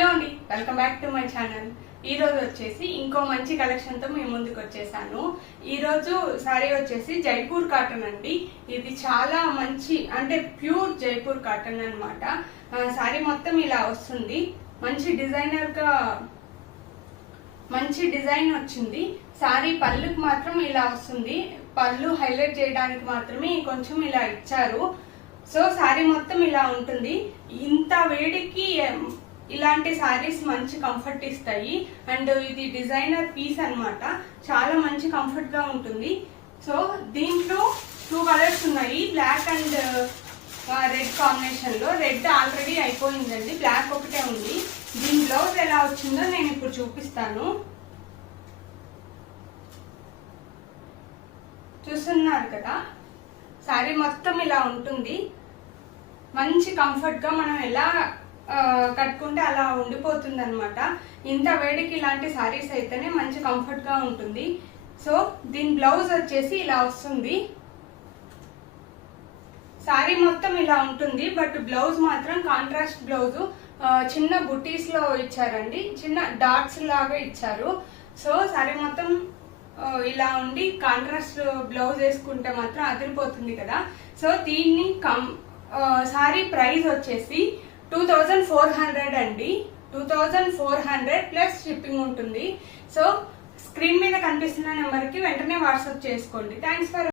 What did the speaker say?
Hello అండి, welcome back to my channel. ఈ రోజు వచ్చేసి ఇంకో మంచి కలెక్షన్ తో మీ ముందుకు వచ్చేసాను. ఈ రోజు సారీ వచ్చేసి జైపూర్ కాటన్ అండి. ఇది చాలా మంచి అంటే ప్యూర్ జైపూర్ కాటన్ అన్నమాట. సారీ మొత్తం ఇలా వస్తుంది. మంచి డిజైనర్ గా మంచి డిజైన్ వచ్చింది. సారీ పళ్ళుకి మాత్రం ఇలా వస్తుంది. పళ్ళు హైలైట్ చేయడానికి మాత్రమే కొంచెం ఇలా ఇచ్చారు. సో సారీ మొత్తం ఇలా ఉంటుంది. ఇంత వేడికి ఇలాంటి సారీస్ మంచి కంఫర్ట్ ఇస్తాయి. అండ్ ఇది డిజైనర్ పీస్ అన్నమాట. చాలా మంచి కంఫర్ట్ గా ఉంటుంది. సో దీంట్లో 2 కలర్స్ ఉన్నాయి, బ్లాక్ అండ్ రెడ్ కాంబినేషన్ లో. రెడ్ ఆల్రెడీ అయిపోయిందండి, బ్లాక్ ఒకటే ఉంది. దీని బ్లౌజ్ ఎలా వచ్చిందో నేను ఇప్పుడు చూపిస్తాను. చూస్తున్నారు కదా, సారీ మొత్తం ఇలా ఉంటుంది. మంచి కంఫర్ట్ గా మనం ఎలా కట్టుకుంటే అలా ఉండిపోతుంది అనమాట. ఇంత వేడికి ఇలాంటి సారీస్ అయితేనే మంచి కంఫర్ట్ గా ఉంటుంది. సో దీని బ్లౌజ్ వచ్చేసి ఇలా వస్తుంది. సారీ మొత్తం ఇలా ఉంటుంది, బట్ బ్లౌజ్ మాత్రం కాంట్రాస్ట్ బ్లౌజ్. చిన్న బుటీస్ లో ఇచ్చారండి, చిన్న డాట్స్ లాగా ఇచ్చారు. సో సారీ మొత్తం ఇలా ఉండి కాంట్రాస్ట్ బ్లౌజ్ వేసుకుంటే మాత్రం అదిరిపోతుంది కదా. సో దీన్ని సారీ ప్రైస్ వచ్చేసి 2400 అండి. 2400 ప్లస్ షిప్పింగ్ ఉంటుంది. సో స్క్రీన్ మీద కనిపిస్తున్న నెంబర్కి వెంటనే వాట్సాప్ చేసుకోండి. Thanks for